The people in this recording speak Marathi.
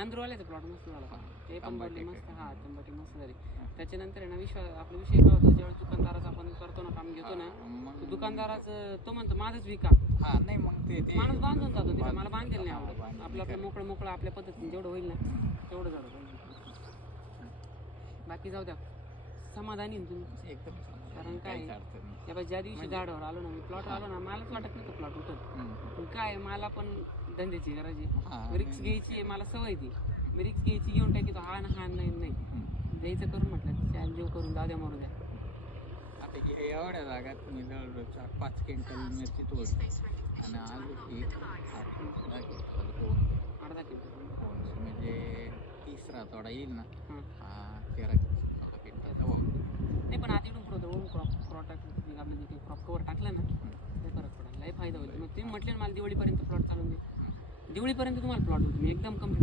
नांदूरवाल्याचा प्लॉट मस्त झाला ते पण तंबाटे पडले मस्त. हा तंबाटी मस्त झाली. हा. त्याच्यानंतर आहे ना आपला विषय काय होता, ज्यावेळेस दुकानदाराचा आपण करतो ना काम घेतो ना, मग दुकानदाराचं तो म्हणतो माझंच विका. हा नाही मग ते माणूस बांधून जातो तिथे, मला बांधेल नाही हा, आवडत. बांधेल आपलं नाही आपलं मोकळं आपल्या पद्धतीने जेवढं होईल ना तेवढं झालं पाहिजे. बाकी जाऊ द्या, समाधानी आहे ना तुम्ही? एकदम कारण काय काहीच अडचण नाही. त्या ज्या दिवशी झाडावर आलो ना मी, प्लॉटवर आलो ना, मलाच वाटत नव्हतं प्लॉट उठत. पण काय मला पण धंद्याची गरज हा, आहे, रिक्स घ्यायची आहे, मला सवय ती. मी रिक्स घ्यायची, घेऊन टाकी तो हा ना हा नाही द्यायचं करून म्हटलं चार जीव करून जाऊ द्या मारू द्या. आता हे एवढ्या जागात तुम्ही जवळजवळ 4-5 क्विंटल मिरची तोडली आणि आलू ही 8-10 क्विंटल दोन अर्धा किलो म्हणजे तिसरा तोडा येईल ना, हां. हा 13 क्विंटल जवळ. नाही पण आता इकडून पुढं होऊन क्रॉप टाकलं, आपलं जे काही क्रॉप कवर टाकलं ना, लय फरक पडेल, लय फायदा होईल. मग तुम्ही म्हटले ना मला दिवाळीपर्यंत प्लॉट चालून दे, दिवाळीपर्यंत तुम्हाला प्लॉट होतो मी एकदम कम्प्लीट.